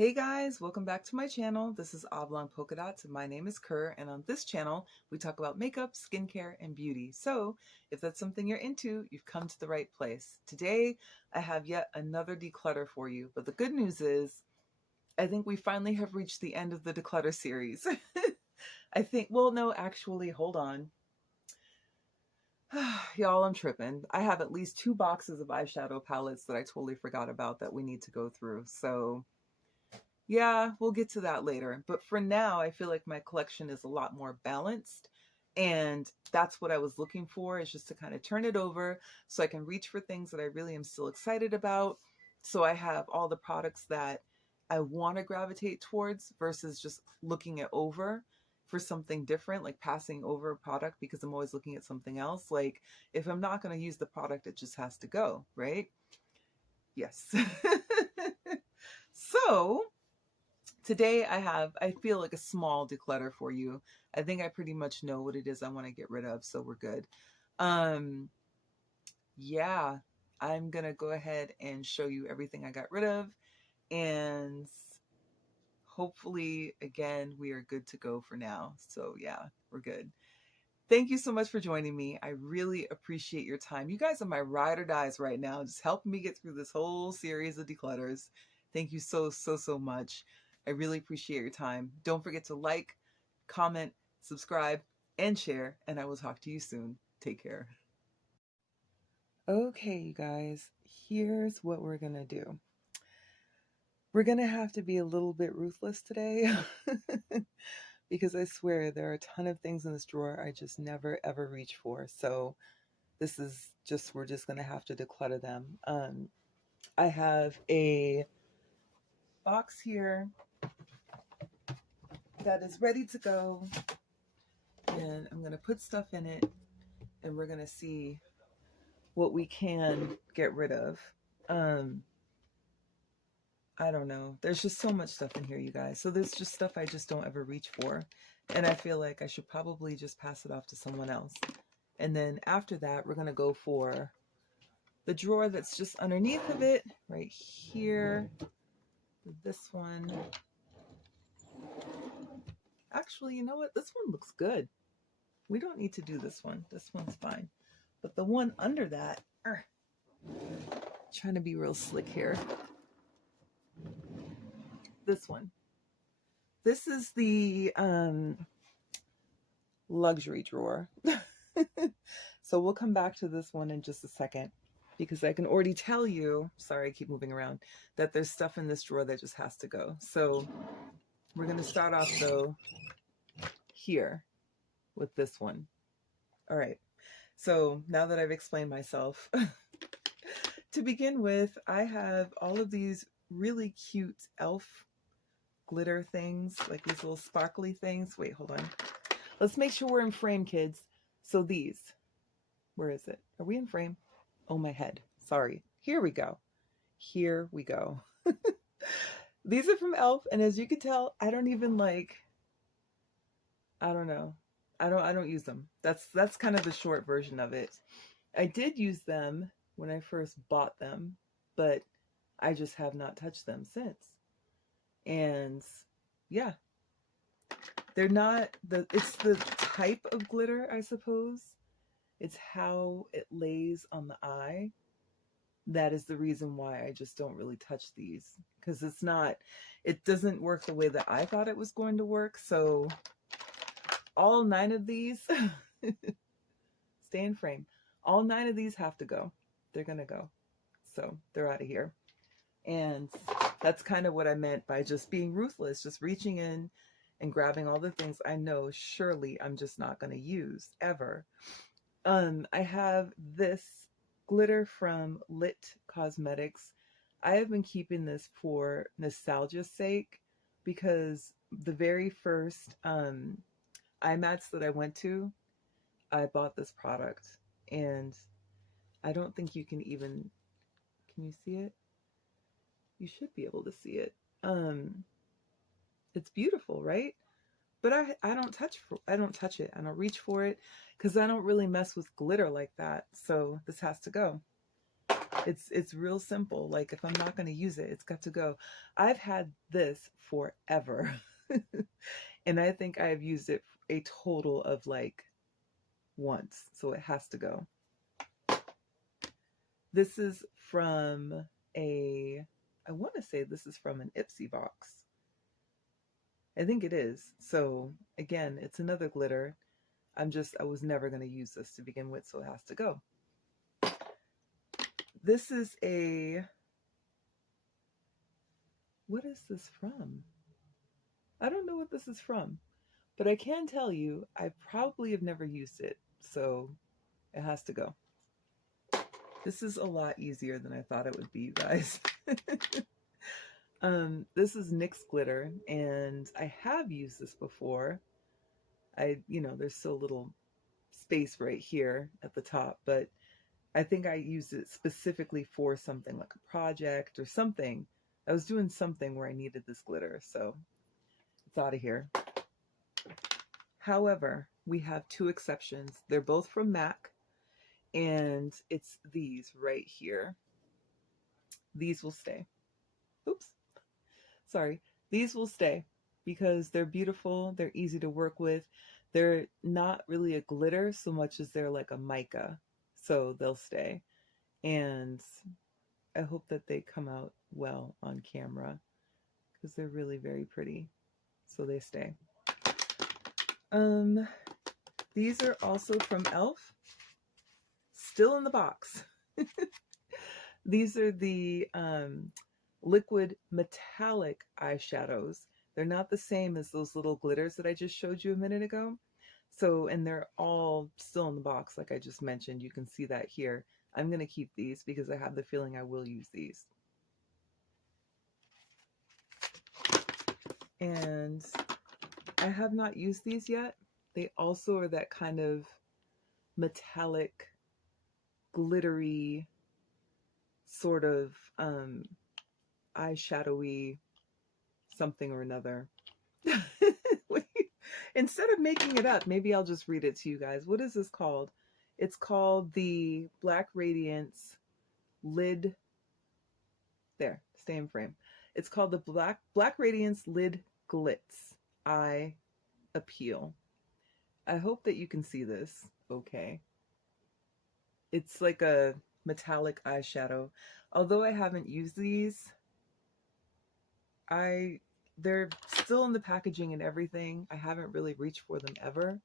Hey guys, welcome back to my channel. This is Oblong Polka Dots and my name is Kerr, and on this channel we talk about makeup, skincare, and beauty. So if that's something you're into, you've come to the right place. Today I have yet another declutter for you, but the good news is I think we finally have reached the end of the declutter series. I think, well, no, actually, hold on. Y'all, I'm tripping. I have at least 2 boxes of eyeshadow palettes that I totally forgot about that we need to go through. So yeah, we'll get to that later. But for now, I feel like my collection is a lot more balanced. And that's what I was looking for, is just to kind of turn it over so I can reach for things that I really am still excited about. So I have all the products that I want to gravitate towards versus just looking it over for something different, like passing over a product because I'm always looking at something else. Like if I'm not going to use the product, it just has to go, right? Yes. So today I feel like a small declutter for you. I think I pretty much know what it is I want to get rid of, so we're good. Yeah, I'm gonna go ahead and show you everything I got rid of, and hopefully, again, we are good to go for now. So yeah, we're good. Thank you so much for joining me. I really appreciate your time. You guys are my ride or dies right now, just helping me get through this whole series of declutters. Thank you so much. I really appreciate your time. Don't forget to like, comment, subscribe, and share, and I will talk to you soon. Take care. Okay, you guys, here's what we're going to do. We're going to have to be a little bit ruthless today because I swear there are a ton of things in this drawer I just never ever reach for. So this is just, we're just going to have to declutter them. I have a box here that is ready to go, and I'm going to put stuff in it, and we're going to see what we can get rid of. I don't know. There's just so much stuff in here, you guys. So there's just stuff I just don't ever reach for. And I feel like I should probably just pass it off to someone else. And then after that, we're going to go for the drawer that's just underneath of it, right here. This one. Actually, you know what? This one looks good. We don't need to do this one. This one's fine. But the one under that, trying to be real slick here. This one. This is the luxury drawer. So we'll come back to this one in just a second, because I can already tell you, sorry, I keep moving around, that there's stuff in this drawer that just has to go. So we're going to start off though here with this one. All right. So now that I've explained myself, to begin with, I have all of these really cute elf glitter things, like these little sparkly things. Wait, hold on. Let's make sure we're in frame, kids. So these, where is it? Are we in frame? Oh, my head. Sorry. Here we go. Here we go. These are from Elf, and as you can tell, I don't even like, I don't know. I don't use them. That's kind of the short version of it. I did use them when I first bought them, but I just have not touched them since. And yeah, they're not it's the type of glitter, I suppose. It's how it lays on the eye. That is the reason why I just don't really touch these, because it doesn't work the way that I thought it was going to work. So all 9 of these stay in frame. All 9 of these have to go. They're gonna go. So they're out of here. And that's kind of what I meant by just being ruthless, just reaching in and grabbing all the things I know surely I'm just not going to use ever. I have this glitter from Lit Cosmetics. I have been keeping this for nostalgia's sake, because the very first IMATs that I went to, I bought this product, and I don't think you can even, can you see it? You should be able to see it. It's beautiful, right? But I don't touch it. I don't reach for it, because I don't really mess with glitter like that. So this has to go. It's real simple. Like if I'm not going to use it, it's got to go. I've had this forever. And I think I've used it a total of like once. So it has to go. This is from I want to say this is from an Ipsy box. I think it is. So again, it's another glitter. I was never going to use this to begin with, so it has to go. This is what is this from? I don't know what this is from, but I can tell you I probably have never used it, so it has to go. This is a lot easier than I thought it would be, you guys. This is NYX glitter, and I have used this before. There's still a little space right here at the top, but I think I used it specifically for something like a project or something. I was doing something where I needed this glitter, so it's out of here. However, we have two exceptions. They're both from MAC, and it's these right here. These will stay. Oops. Sorry. These will stay because they're beautiful. They're easy to work with. They're not really a glitter so much as they're like a mica. So they'll stay. And I hope that they come out well on camera because they're really very pretty. So they stay. These are also from e.l.f. Still in the box. These are the liquid metallic eyeshadows. They're not the same as those little glitters that I just showed you a minute ago. So, and they're all still in the box, like I just mentioned. You can see that here. I'm going to keep these because I have the feeling I will use these. And I have not used these yet. They also are that kind of metallic, glittery, sort of eyeshadowy something or another. Instead of making it up, maybe I'll just read it to you guys. What is this called? It's called the Black Radiance Lid. There, stay in frame. It's called the Black Radiance Lid Glitz Eye Appeal. I hope that you can see this okay. It's like a metallic eyeshadow. Although I haven't used these, they're still in the packaging and everything. I haven't really reached for them ever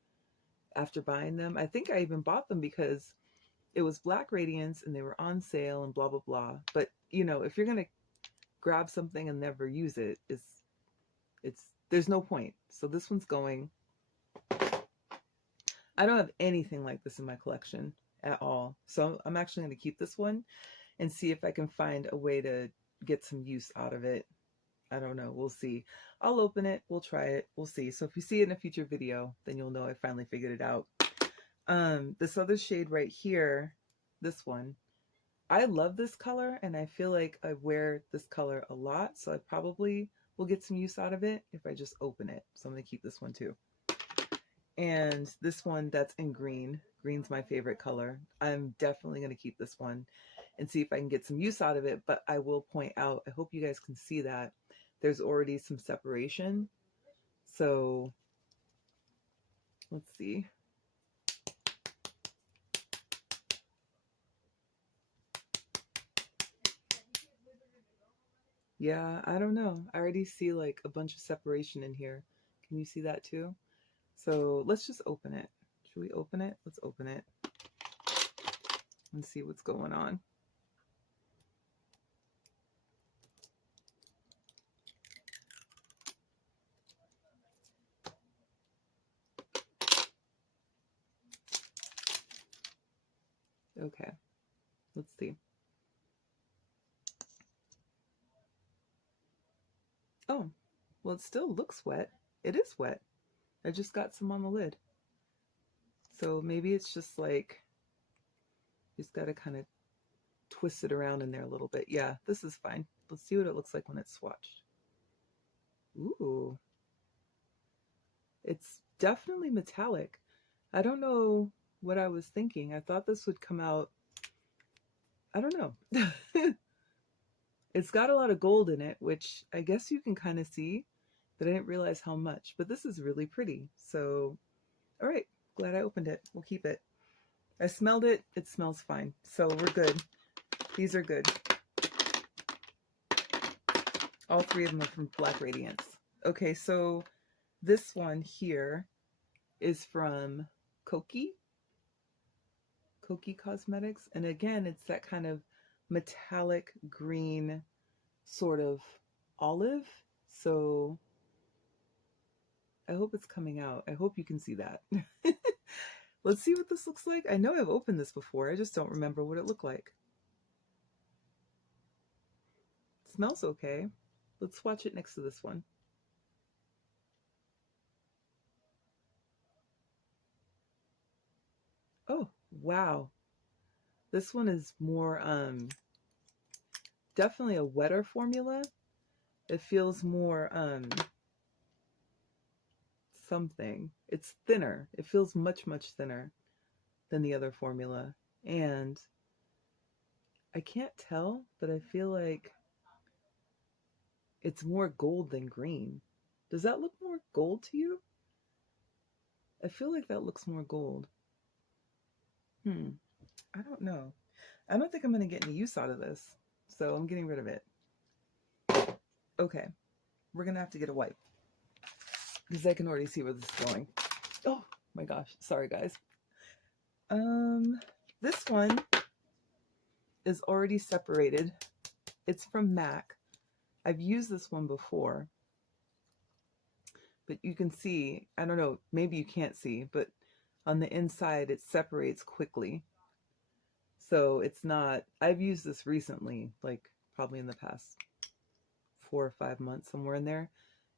after buying them. I think I even bought them because it was Black Radiance and they were on sale and blah, blah, blah. But, if you're going to grab something and never use it, there's no point. So this one's going. I don't have anything like this in my collection at all. So I'm actually going to keep this one and see if I can find a way to get some use out of it. I don't know. We'll see. I'll open it. We'll try it. We'll see. So if you see it in a future video, then you'll know I finally figured it out. This other shade right here, this one, I love this color and I feel like I wear this color a lot. So I probably will get some use out of it if I just open it. So I'm going to keep this one too. And this one that's in green. Green's my favorite color. I'm definitely going to keep this one and see if I can get some use out of it. But I will point out, I hope you guys can see that there's already some separation. So let's see. Yeah, I don't know. I already see like a bunch of separation in here. Can you see that too? So let's just open it. Should we open it? Let's open it and see what's going on. Okay, let's see. Oh, well, it still looks wet. It is wet. I just got some on the lid. So maybe it's just like, just got to kind of twist it around in there a little bit. Yeah, this is fine. Let's see what it looks like when it's swatched. Ooh. It's definitely metallic. I don't know what I was thinking. I thought this would come out I don't know. It's got a lot of gold in it, which I guess you can kind of see, but I didn't realize how much. But this is really pretty. So, all right, glad I opened it. We'll keep it. I smelled it. It smells fine. So we're good. These are good. All three of them are from Black Radiance. Okay, so this one here is from Koki Cosmetics. And again, it's that kind of metallic green sort of olive. So I hope it's coming out. I hope you can see that. Let's see what this looks like. I know I've opened this before. I just don't remember what it looked like. It smells okay. Let's swatch it next to this one. Oh, wow. This one is more, definitely a wetter formula. It feels more, something. It's thinner. It feels much, much thinner than the other formula. And I can't tell, but I feel like it's more gold than green. Does that look more gold to you? I feel like that looks more gold. I don't know. I don't think I'm going to get any use out of this, so I'm getting rid of it. Okay, we're going to have to get a wipe because I can already see where this is going. Oh my gosh, sorry guys. This one is already separated. It's from MAC. I've used this one before, but you can see, I don't know, maybe you can't see, but on the inside it separates quickly. So it's not, I've used this recently, like probably in the past 4 or 5 months, somewhere in there.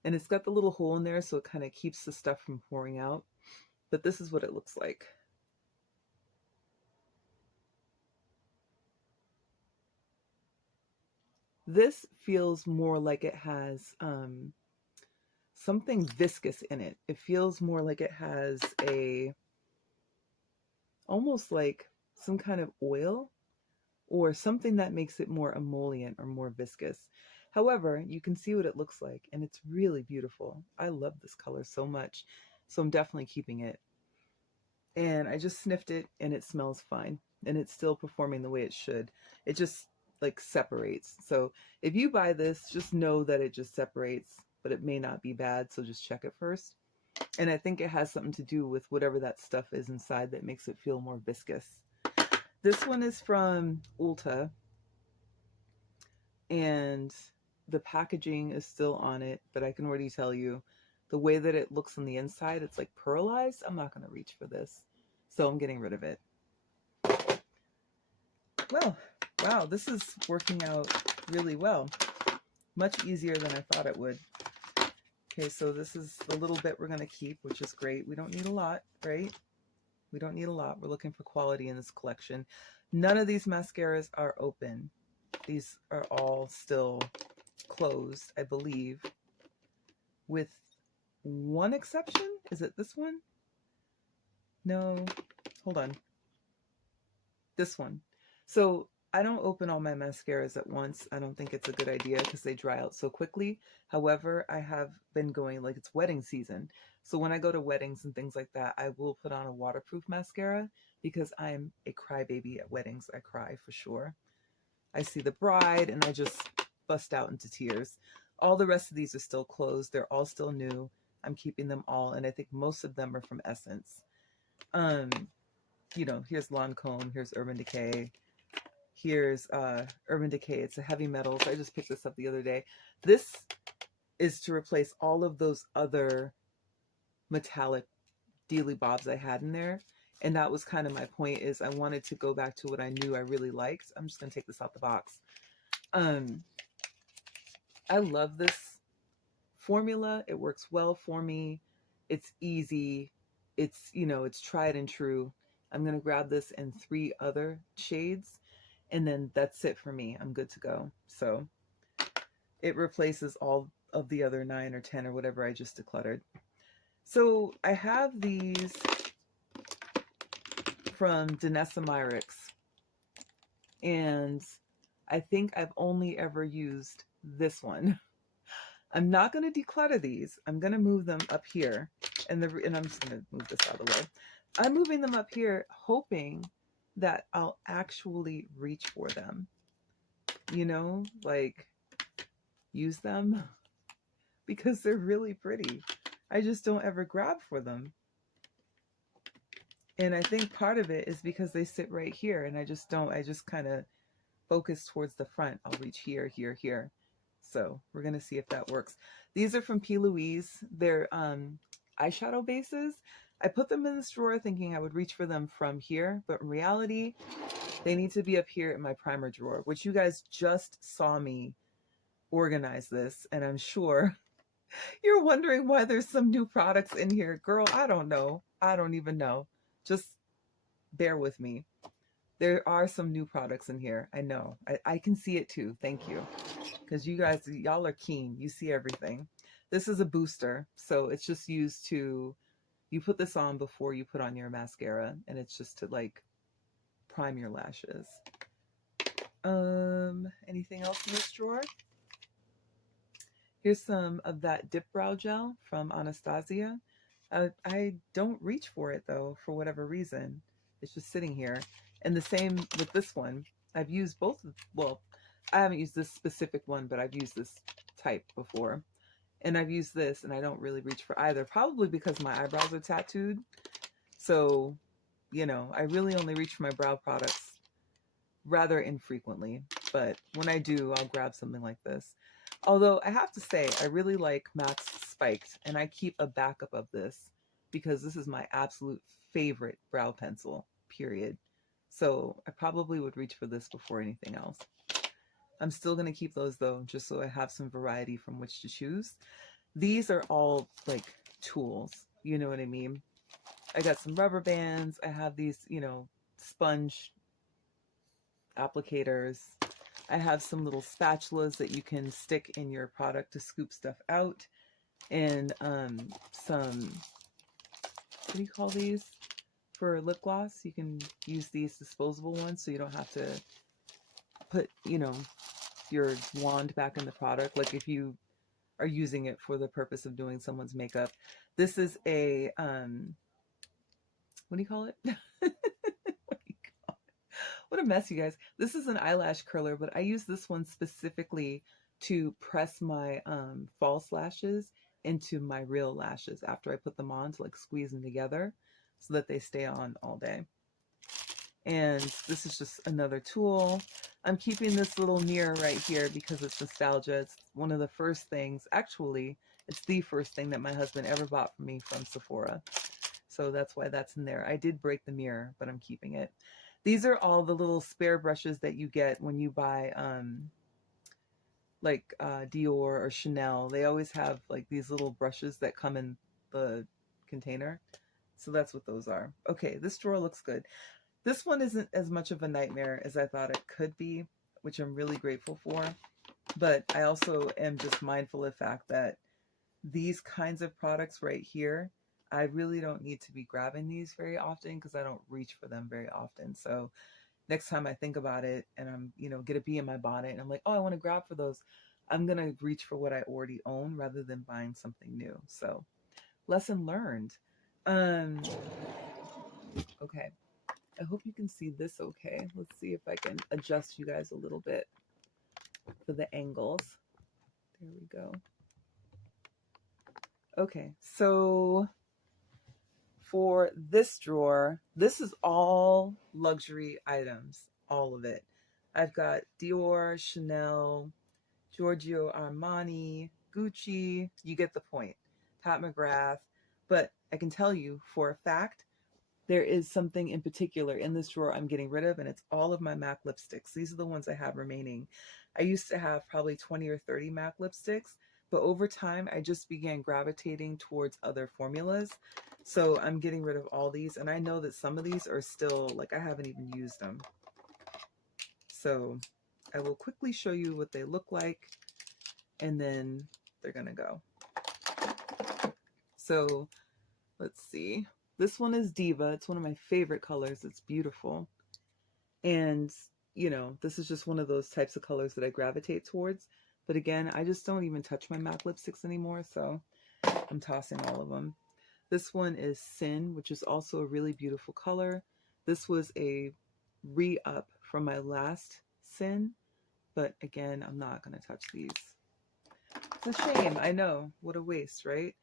And it's got the little hole in there, so it kind of keeps the stuff from pouring out. But this is what it looks like. This feels more like it has something viscous in it. It feels more like it has a, almost like some kind of oil or something that makes it more emollient or more viscous. However, you can see what it looks like, and it's really beautiful. I love this color so much, so I'm definitely keeping it. And I just sniffed it, and it smells fine, and it's still performing the way it should. It just like separates. So if you buy this, just know that it just separates, but it may not be bad, so just check it first. And I think it has something to do with whatever that stuff is inside that makes it feel more viscous. This one is from Ulta, and the packaging is still on it, but I can already tell you the way that it looks on the inside, it's like pearlized. I'm not going to reach for this, so I'm getting rid of it. Well, wow, this is working out really well. Much easier than I thought it would. Okay, so this is the little bit we're going to keep, which is great. We don't need a lot, right? We don't need a lot. We're looking for quality in this collection. None of these mascaras are open. These are all still closed, I believe, with one exception. Is it this one? No, hold on. This one. So I don't open all my mascaras at once. I don't think it's a good idea because they dry out so quickly. However, I have been going, like, it's wedding season. So when I go to weddings and things like that, I will put on a waterproof mascara because I'm a crybaby at weddings. I cry for sure. I see the bride and I just bust out into tears. All the rest of these are still closed. They're all still new. I'm keeping them all, and I think most of them are from Essence. You know, here's Lancome, here's Urban Decay. Here's Urban Decay. It's a heavy metals. I just picked this up the other day. This is to replace all of those other metallic dealy bobs I had in there. And that was kind of my point, is I wanted to go back to what I knew I really liked. I'm just going to take this out the box. I love this formula. It works well for me. It's easy. It's, you know, it's tried and true. I'm going to grab this in 3 other shades, and then that's it for me. I'm good to go. So it replaces all of the other 9 or 10 or whatever I just decluttered. So I have these from Danessa Myricks. And I think I've only ever used this one. I'm not going to declutter these. I'm going to move them up here. And I'm just going to move this out of the way. I'm moving them up here hoping that I'll actually reach for them. You know, like use them because they're really pretty. I just don't ever grab for them. And I think part of it is because they sit right here and I just kind of focus towards the front. I'll reach here, here, here. So we're going to see if that works. These are from P. Louise. They're eyeshadow bases. I put them in this drawer thinking I would reach for them from here, but in reality, they need to be up here in my primer drawer, which you guys just saw me organize this. And I'm sure you're wondering why there's some new products in here. Girl, I don't know. I don't even know. Just bear with me. There are some new products in here. I know. I can see it too. Thank you. Because you guys, y'all are keen. You see everything. This is a booster. So it's just used to, you put this on before you put on your mascara. And it's just to like prime your lashes. Anything else in this drawer? Here's some of that dip brow gel from Anastasia. I don't reach for it though, for whatever reason. It's just sitting here. And the same with this one. I've used both. Well, I haven't used this specific one, but I've used this type before. And I've used this and I don't really reach for either, probably because my eyebrows are tattooed. So, you know, I really only reach for my brow products rather infrequently. But when I do, I'll grab something like this. Although I have to say, I really like MAC's Spiked, and I keep a backup of this because this is my absolute favorite brow pencil, period. So I probably would reach for this before anything else. I'm still going to keep those though, just so I have some variety from which to choose. These are all like tools, you know what I mean? I got some rubber bands. I have these, you know, sponge applicators. I have some little spatulas that you can stick in your product to scoop stuff out. And some, what do you call these? For lip gloss, you can use these disposable ones so you don't have to put, you know, your wand back in the product. Like if you are using it for the purpose of doing someone's makeup. This is a, what do you call it? What a mess, you guys. This is an eyelash curler, but I use this one specifically to press my false lashes into my real lashes after I put them on, to like squeeze them together so that they stay on all day. And this is just another tool. I'm keeping this little mirror right here because it's nostalgia. It's one of the first things, actually, it's the first thing that my husband ever bought for me from Sephora. So that's why that's in there. I did break the mirror, but I'm keeping it. These are all the little spare brushes that you get when you buy like Dior or Chanel. They always have like these little brushes that come in the container. So that's what those are. Okay, this drawer looks good. This one isn't as much of a nightmare as I thought it could be, which I'm really grateful for. But I also am just mindful of the fact that these kinds of products right here, I really don't need to be grabbing these very often because I don't reach for them very often. So next time I think about it and I'm, you know, get a bee in my bonnet and I'm like, oh, I want to grab for those, I'm going to reach for what I already own rather than buying something new. So lesson learned. Okay. I hope you can see this okay. Let's see if I can adjust you guys a little bit for the angles. There we go. Okay, so for this drawer, this is all luxury items, all of it. I've got Dior, Chanel, Giorgio Armani, Gucci, you get the point, Pat McGrath. But I can tell you for a fact, there is something in particular in this drawer I'm getting rid of, and it's all of my MAC lipsticks. These are the ones I have remaining. I used to have probably 20 or 30 MAC lipsticks, but over time, I just began gravitating towards other formulas. So I'm getting rid of all these, and I know that some of these are still, like, I haven't even used them. So I will quickly show you what they look like, and then they're gonna go. So let's see. This one is Diva. It's one of my favorite colors. It's beautiful. And, you know, this is just one of those types of colors that I gravitate towards. But again, I just don't even touch my MAC lipsticks anymore, so I'm tossing all of them. This one is Sin, which is also a really beautiful color. This was a re-up from my last Sin, but again, I'm not going to touch these. It's a shame, I know. What a waste, right?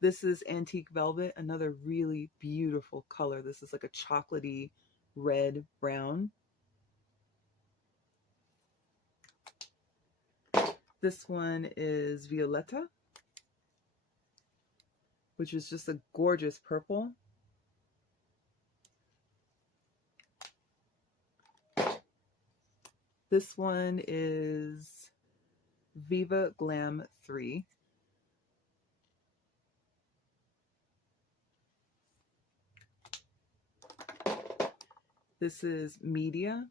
This is Antique Velvet, another really beautiful color. This is like a chocolatey red brown. This one is Violetta, which is just a gorgeous purple. This one is Viva Glam 3. This is Media.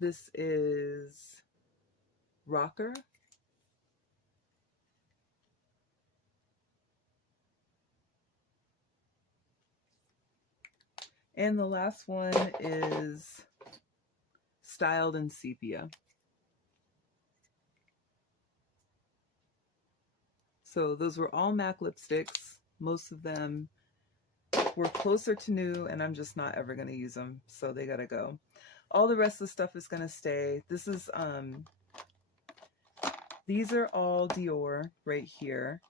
This is Rocker. And the last one is Styled in Sepia. So those were all MAC lipsticks. Most of them were closer to new, and I'm just not ever going to use them, so they gotta go. All the rest of the stuff is going to stay. This is these are all Dior right here.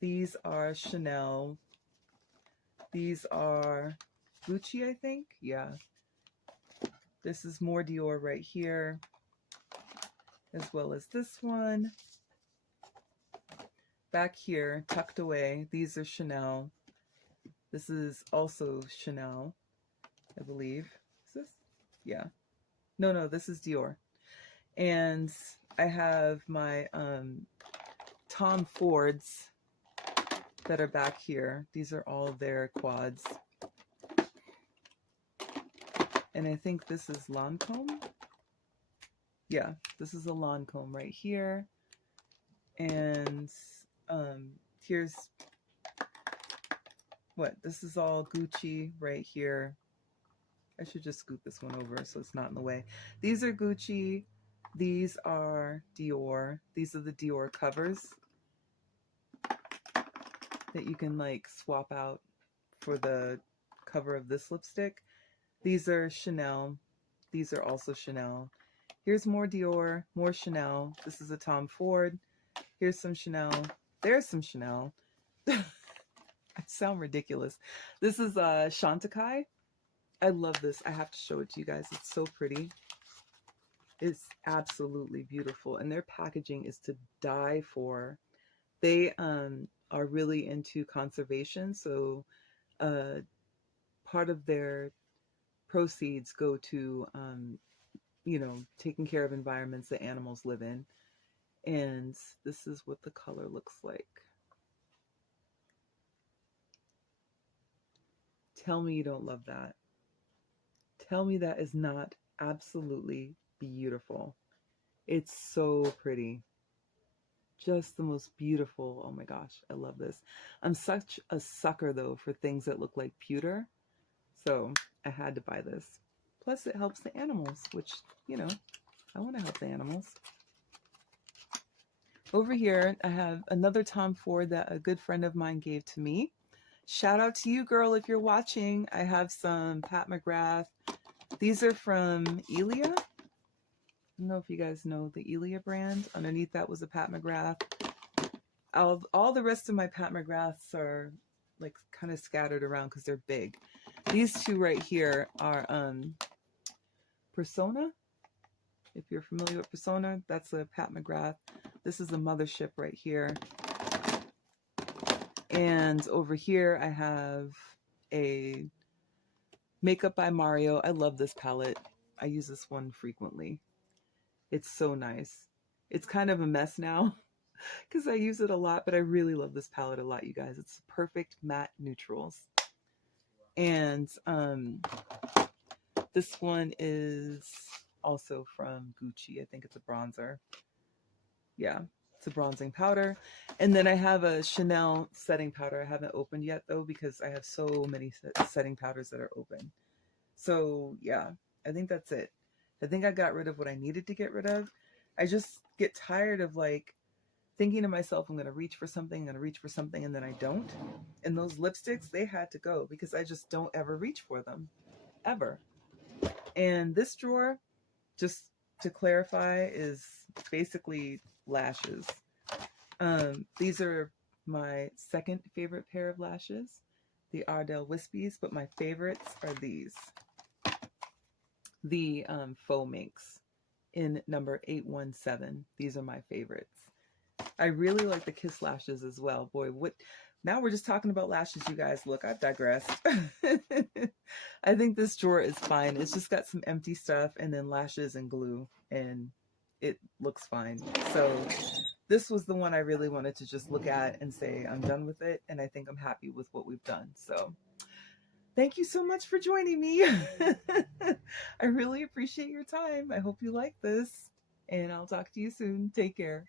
These are Chanel. These are Gucci, I think. Yeah. This is more Dior right here, as well as this one. Back here, tucked away, these are Chanel. This is also Chanel, I believe. Is this? Yeah. No, this is Dior. And I have my Tom Fords that are back here. These are all their quads. And I think this is Lancome. Yeah, this is a Lancome right here. And here's what? This is all Gucci right here. I should just scoot this one over so it's not in the way. These are Gucci. These are Dior. These are the Dior covers that you can like swap out for the cover of this lipstick. These are Chanel. These are also Chanel. Here's more Dior, more Chanel. This is a Tom Ford. Here's some Chanel. There's some Chanel. I sound ridiculous. This is Chantecaille. I love this. I have to show it to you guys. It's so pretty. It's absolutely beautiful. And their packaging is to die for. They are really into conservation. So part of their proceeds go to, you know, taking care of environments that animals live in. And this is what the color looks like. Tell me you don't love that. Tell me that is not absolutely beautiful. It's so pretty. Just the most beautiful. Oh my gosh, I love this. I'm such a sucker though for things that look like pewter. So I had to buy this. Plus it helps the animals, which, you know, I want to help the animals. Over here, I have another Tom Ford that a good friend of mine gave to me. Shout out to you, girl, if you're watching. I have some Pat McGrath. These are from Elia. I don't know if you guys know the Elia brand. Underneath that was a Pat McGrath. All the rest of my Pat McGraths are like kind of scattered around because they're big. These two right here are Persona. If you're familiar with Persona, that's a Pat McGrath. This is a Mothership right here. And over here I have a Makeup by Mario. I love this palette. I use this one frequently. It's so nice. It's kind of a mess now because I use it a lot, but I really love this palette a lot, you guys. It's perfect matte neutrals. And this one is also from Gucci. I think it's a bronzer. Yeah. It's a bronzing powder. And then I have a Chanel setting powder. I haven't opened yet though, because I have so many setting powders that are open. So yeah, I think that's it. I think I got rid of what I needed to get rid of. I just get tired of like thinking to myself, I'm going to reach for something, I'm going to reach for something, and then I don't. And those lipsticks, they had to go because I just don't ever reach for them, ever. And this drawer, just to clarify, is basically lashes. These are my second favorite pair of lashes, the Ardell Wispies, but my favorites are these, the faux minks in number 817. These are my favorites. I really like the Kiss lashes as well. Boy, what? Now we're just talking about lashes, you guys. Look, I've digressed. I think this drawer is fine. It's just got some empty stuff and then lashes and glue, and it looks fine. So this was the one I really wanted to just look at and say I'm done with it, and I think I'm happy with what we've done. So thank you so much for joining me. I really appreciate your time. I hope you like this, and I'll talk to you soon. Take care.